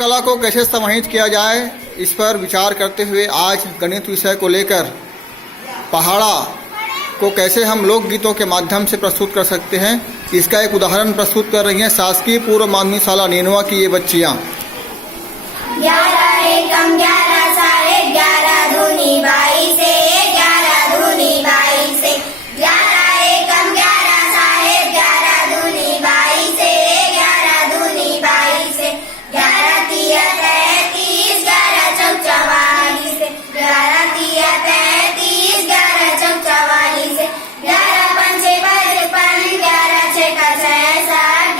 कला को कैसे समाहित किया जाए, इस पर विचार करते हुए आज गणित विषय को लेकर पहाड़ा को कैसे हम लोकगीतों के माध्यम से प्रस्तुत कर सकते हैं, इसका एक उदाहरण प्रस्तुत कर रही हैं शासकीय पूर्व माध्यमिक शाला नेनुआ की ये बच्चियाँ। 11 एकम 11 साढ़े 11 दूनी 22 से 11 दूनी 22 से 11 एकम 11 साढ़े 11 दूनी 22 से 11 दूनी 22 से 11 तिया 33 11 चौक 44 से 11 तिया 33 11 चौक 44 से 11 पंचे 55 11 छक्का 66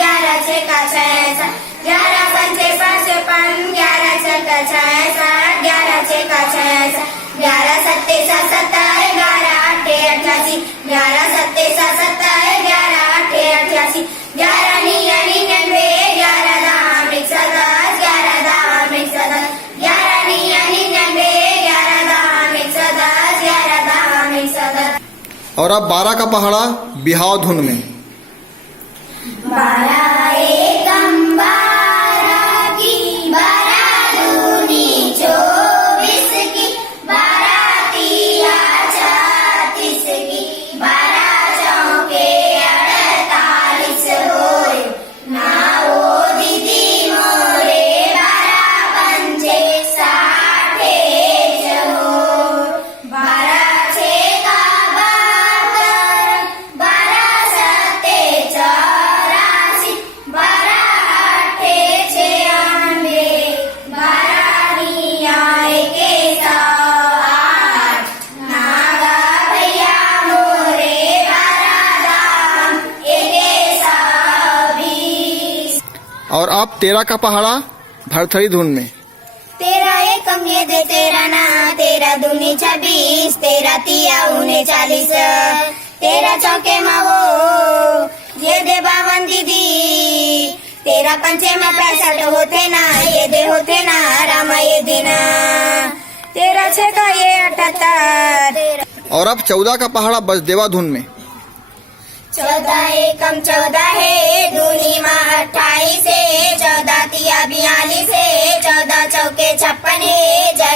11 छक्का 66 11 पंचे 55 11 छक्का 66 11 छक्का 66 11 सत्ते 70 11 आठे 88 11 सत्ते 70 11 आठे 88 11 निया 99 11 दाम 110 11 दाम 110 11 निया 99 11 दाम 110 11 दाम 110। और अब 12 का पहाड़ा बिहाव धुन में। 12 एकम 12 की 12 दूनी 24 की 12 तिया 36 की 12 चौके 48 होय ना वो दीदी मोरे 12 पंचे 60 हो 12 छेका 72 12 सत्ते 84 12 आठे 96 12 निया 108 नागा भैया मोरे 12 दाम 120। और अब 13 का पहाड़ा भरथरी धुन में। 13 एकम ये दे 13 ना 13 दूनी 26 13 तिया 39 13 चौके में वो ये दे 52 दीदी 13 पंचे में 65 होते ना ये दे होते ना रामा ये देना 13 छक्का ये 78। और अब 14 का पहाड़ा बसदेवा धुन में। 14 एकम 14 है दूनी माँ 28 है 14 तिया 42 है 14 चौके 56 है